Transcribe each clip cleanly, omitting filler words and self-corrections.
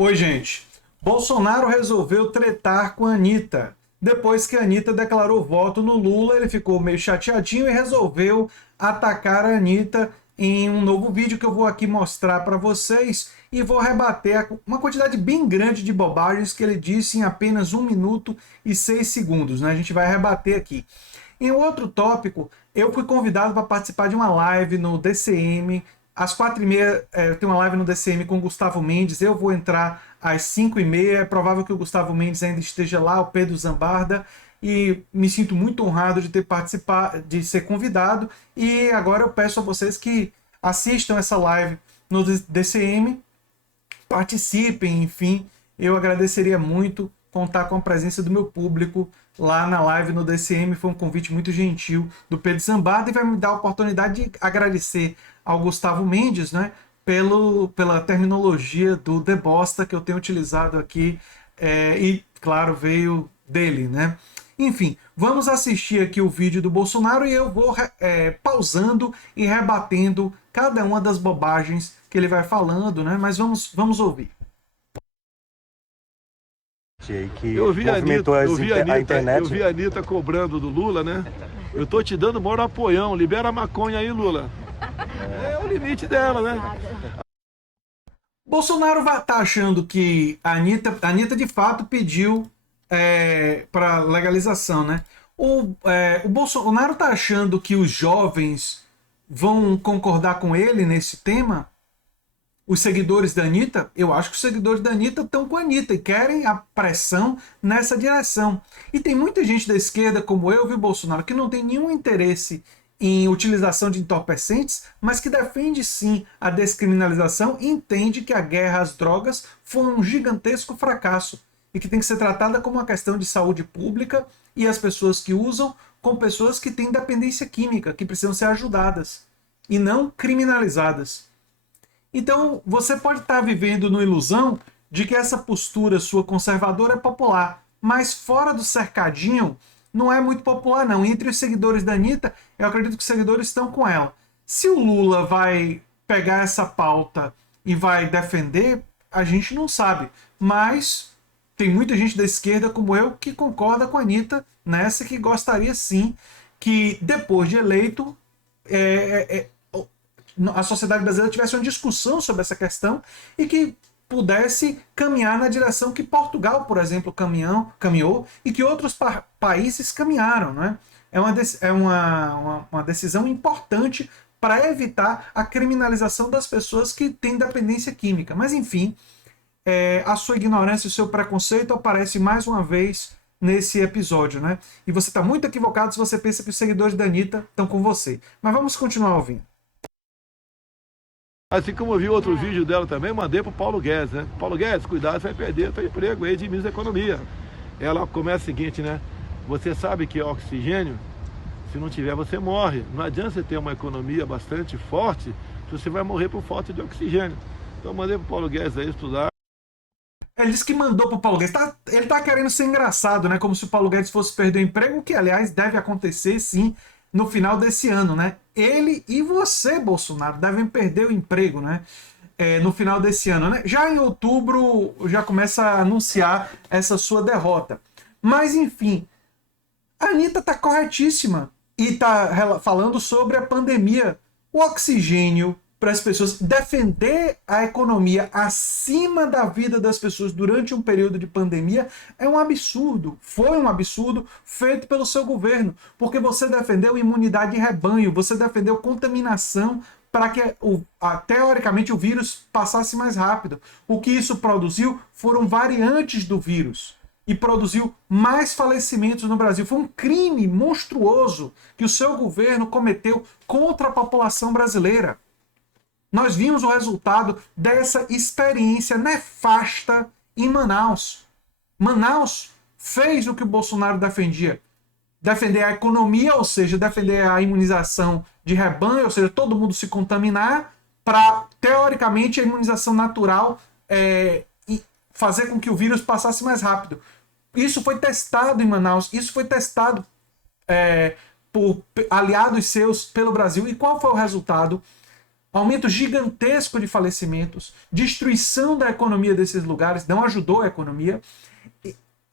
Oi, gente. Bolsonaro resolveu tretar com a Anitta. Depois que a Anitta declarou voto no Lula, ele ficou meio chateadinho e resolveu atacar a Anitta em um novo vídeo que eu vou aqui mostrar para vocês e vou rebater uma quantidade bem grande de bobagens que ele disse em apenas 1 minuto e 6 segundos, né? A gente vai rebater aqui. Em outro tópico, eu fui convidado para participar de uma live no DCM. Às 4h30 tem uma live no DCM com o Gustavo Mendes. Eu vou entrar às 5h30. É provável que o Gustavo Mendes ainda esteja lá, o Pedro Zambarda. E me sinto muito honrado de ter participado, de ser convidado. E agora eu peço a vocês que assistam essa live no DCM, participem, enfim. Eu agradeceria muito contar com a presença do meu público lá na live no DCM. Foi um convite muito gentil do Pedro Zambada e vai me dar a oportunidade de agradecer ao Gustavo Mendes, né, pela terminologia do debosta que eu tenho utilizado aqui, e, claro, veio dele, né? Enfim, vamos assistir aqui o vídeo do Bolsonaro e eu vou pausando e rebatendo cada uma das bobagens que ele vai falando, né? Mas vamos ouvir. Que Eu vi a internet. Eu vi a Anitta cobrando do Lula, né? Eu tô te dando o maior apoião, libera a maconha aí, Lula. É o limite dela, né? Bolsonaro tá achando que a Anitta de fato pediu para legalização, né? O Bolsonaro tá achando que os jovens vão concordar com ele nesse tema? Os seguidores da Anitta? Eu acho que os seguidores da Anitta estão com a Anitta e querem a pressão nessa direção. E tem muita gente da esquerda, como eu, viu, Bolsonaro, que não tem nenhum interesse em utilização de entorpecentes, mas que defende sim a descriminalização e entende que a guerra às drogas foi um gigantesco fracasso e que tem que ser tratada como uma questão de saúde pública e as pessoas que usam como pessoas que têm dependência química, que precisam ser ajudadas e não criminalizadas. Então, você pode estar vivendo numa ilusão de que essa postura sua conservadora é popular, mas fora do cercadinho não é muito popular não. Entre os seguidores da Anitta, eu acredito que os seguidores estão com ela. Se o Lula vai pegar essa pauta e vai defender, a gente não sabe. Mas tem muita gente da esquerda como eu que concorda com a Anitta nessa, que gostaria sim que depois de eleito a sociedade brasileira tivesse uma discussão sobre essa questão e que pudesse caminhar na direção que Portugal, por exemplo, caminhou e que outros países caminharam. Né? É uma decisão importante para evitar a criminalização das pessoas que têm dependência química. Mas, enfim, a sua ignorância e o seu preconceito aparece mais uma vez nesse episódio. Né? E você está muito equivocado se você pensa que os seguidores da Anitta estão com você. Mas vamos continuar ouvindo. Assim como eu vi outro vídeo dela também, mandei pro Paulo Guedes, né? Paulo Guedes, cuidado, você vai perder teu emprego aí de ministro da Economia. Ela começa o seguinte, né? Você sabe que é oxigênio? Se não tiver, você morre. Não adianta você ter uma economia bastante forte se você vai morrer por falta de oxigênio. Então mandei pro Paulo Guedes aí estudar. Ele disse que mandou pro Paulo Guedes. Ele tá querendo ser engraçado, né? Como se o Paulo Guedes fosse perder o emprego, o que, aliás, deve acontecer, sim, no final desse ano, né? Ele e você, Bolsonaro, devem perder o emprego, né? No final desse ano, né? Já em outubro, já começa a anunciar essa sua derrota. Mas, enfim, a Anitta tá corretíssima e tá falando sobre a pandemia. O oxigênio para as pessoas, defender a economia acima da vida das pessoas durante um período de pandemia é um absurdo. Foi um absurdo feito pelo seu governo, porque você defendeu imunidade de rebanho, você defendeu contaminação para que, teoricamente, o vírus passasse mais rápido. O que isso produziu foram variantes do vírus e produziu mais falecimentos no Brasil. Foi um crime monstruoso que o seu governo cometeu contra a população brasileira. Nós vimos o resultado dessa experiência nefasta em Manaus. Manaus fez o que o Bolsonaro defendia. Defender a economia, ou seja, defender a imunização de rebanho, ou seja, todo mundo se contaminar, para, teoricamente, a imunização natural fazer com que o vírus passasse mais rápido. Isso foi testado em Manaus, isso foi testado por aliados seus pelo Brasil. E qual foi o resultado? aumento gigantesco de falecimentos, destruição da economia desses lugares, não ajudou a economia,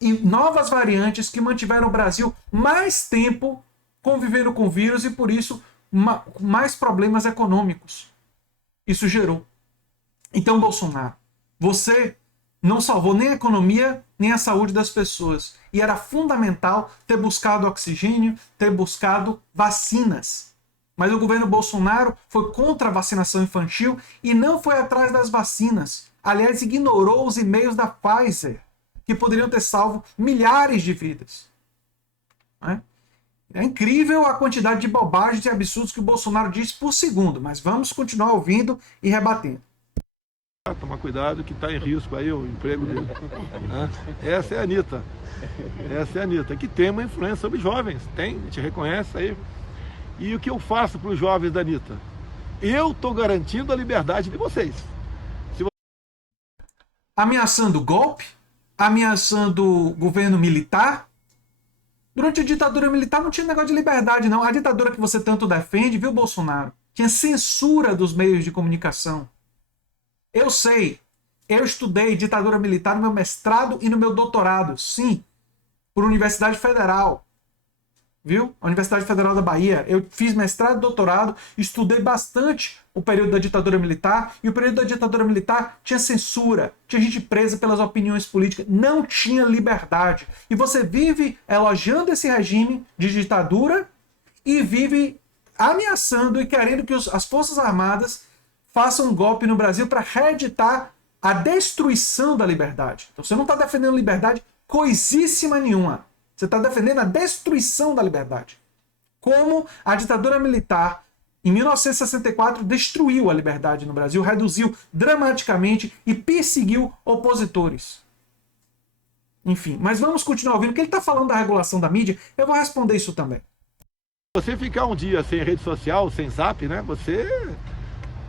e novas variantes que mantiveram o Brasil mais tempo convivendo com o vírus e, por isso, mais problemas econômicos. Isso gerou. Então, Bolsonaro, você não salvou nem a economia, nem a saúde das pessoas. E era fundamental ter buscado oxigênio, ter buscado vacinas. Mas o governo Bolsonaro foi contra a vacinação infantil e não foi atrás das vacinas. Aliás, ignorou os e-mails da Pfizer, que poderiam ter salvo milhares de vidas. É incrível a quantidade de bobagens e absurdos que o Bolsonaro diz por segundo, mas vamos continuar ouvindo e rebatendo. Tomar cuidado que está em risco aí o emprego dele. Essa é a Anitta. Essa é a Anitta, que tem uma influência sobre jovens. Tem, a gente reconhece aí. E o que eu faço para os jovens da Anitta? Eu estou garantindo a liberdade de vocês. Ameaçando golpe? Ameaçando governo militar? Durante a ditadura militar não tinha negócio de liberdade, não. A ditadura que você tanto defende, viu, Bolsonaro? Tinha censura dos meios de comunicação. Eu sei, eu estudei ditadura militar no meu mestrado e no meu doutorado, sim, por Universidade Federal, viu? A Universidade Federal da Bahia. Eu fiz mestrado e doutorado, estudei bastante o período da ditadura militar, e o período da ditadura militar tinha censura, tinha gente presa pelas opiniões políticas, não tinha liberdade. E você vive elogiando esse regime de ditadura e vive ameaçando e querendo que as Forças Armadas façam um golpe no Brasil para reeditar a destruição da liberdade. Então você não está defendendo liberdade coisíssima nenhuma. Você está defendendo a destruição da liberdade. Como a ditadura militar, em 1964, destruiu a liberdade no Brasil, reduziu dramaticamente e perseguiu opositores. Enfim, mas vamos continuar ouvindo, porque ele está falando da regulação da mídia, eu vou responder isso também. Você ficar um dia sem rede social, sem zap, né? Você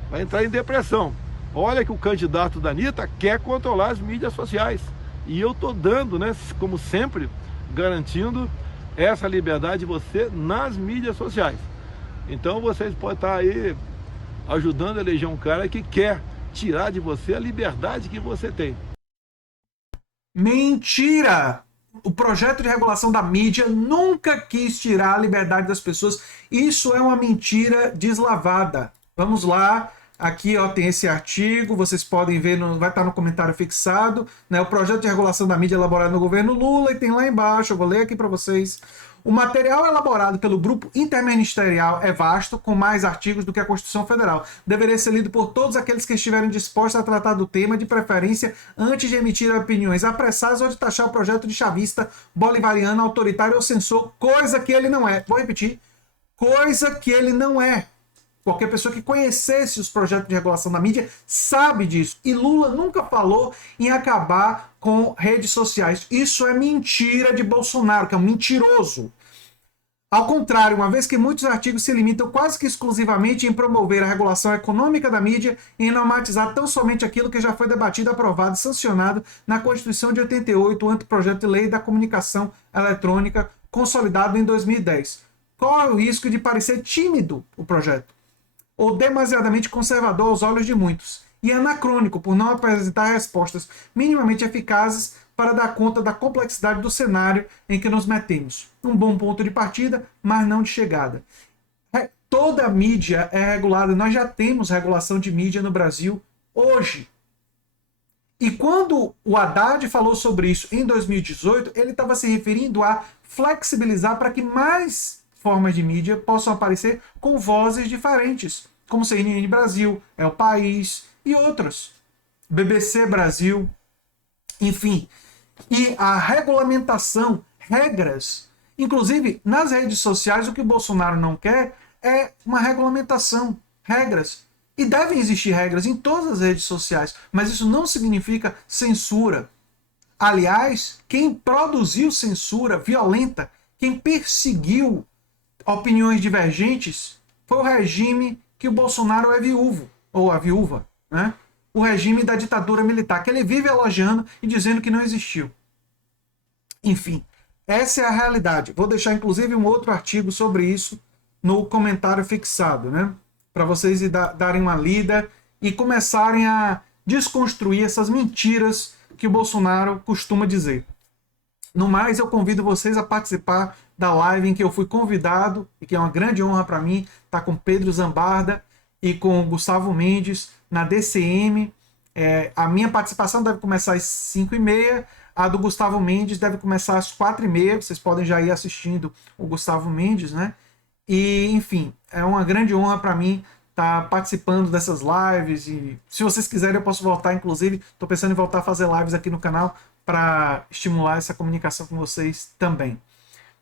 vai entrar em depressão. Olha que o candidato da Anitta quer controlar as mídias sociais. E eu estou dando, né, como sempre, garantindo essa liberdade de você nas mídias sociais. Então vocês podem estar aí ajudando a eleger um cara que quer tirar de você a liberdade que você tem. Mentira! O projeto de regulação da mídia nunca quis tirar a liberdade das pessoas. Isso é uma mentira deslavada. Vamos lá, aqui ó, tem esse artigo, vocês podem ver, vai estar no comentário fixado, né, o projeto de regulação da mídia elaborado no governo Lula, e tem lá embaixo, eu vou ler aqui para vocês. O material elaborado pelo grupo interministerial é vasto, com mais artigos do que a Constituição Federal. Deveria ser lido por todos aqueles que estiverem dispostos a tratar do tema, de preferência, antes de emitir opiniões apressadas ou de taxar o projeto de chavista, bolivariano, autoritário ou censor, coisa que ele não é. Vou repetir, coisa que ele não é. Qualquer pessoa que conhecesse os projetos de regulação da mídia sabe disso. E Lula nunca falou em acabar com redes sociais. Isso é mentira de Bolsonaro, que é um mentiroso. Ao contrário, uma vez que muitos artigos se limitam quase que exclusivamente em promover a regulação econômica da mídia e em normatizar tão somente aquilo que já foi debatido, aprovado e sancionado na Constituição de 88, o anteprojeto de lei da comunicação eletrônica, consolidado em 2010. Qual é o risco de parecer tímido o projeto? Ou demasiadamente conservador aos olhos de muitos, e anacrônico por não apresentar respostas minimamente eficazes para dar conta da complexidade do cenário em que nos metemos. Um bom ponto de partida, mas não de chegada. Toda a mídia é regulada, nós já temos regulação de mídia no Brasil hoje. E quando o Haddad falou sobre isso em 2018, ele estava se referindo a flexibilizar para que mais formas de mídia possam aparecer com vozes diferentes, como CNN Brasil, É o País e outras. BBC Brasil, enfim. E a regulamentação, regras, inclusive nas redes sociais, o que o Bolsonaro não quer é uma regulamentação, regras. E devem existir regras em todas as redes sociais, mas isso não significa censura. Aliás, quem produziu censura violenta, quem perseguiu opiniões divergentes, foi o regime que o Bolsonaro é viúvo, ou a viúva, né? O regime da ditadura militar, que ele vive elogiando e dizendo que não existiu. Enfim, essa é a realidade. Vou deixar inclusive um outro artigo sobre isso no comentário fixado, né? para vocês darem uma lida e começarem a desconstruir essas mentiras que o Bolsonaro costuma dizer. No mais, eu convido vocês a participar da live em que eu fui convidado, e que é uma grande honra para mim, estar com Pedro Zambarda e com Gustavo Mendes na DCM. A minha participação deve começar às 5h30, a do Gustavo Mendes deve começar às 4h30, vocês podem já ir assistindo o Gustavo Mendes, né? E, enfim, é uma grande honra para mim estar participando dessas lives, e se vocês quiserem eu posso voltar, inclusive, estou pensando em voltar a fazer lives aqui no canal para estimular essa comunicação com vocês também.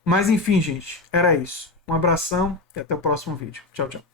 Mas enfim, gente, era isso. Um abração e até o próximo vídeo. Tchau, tchau.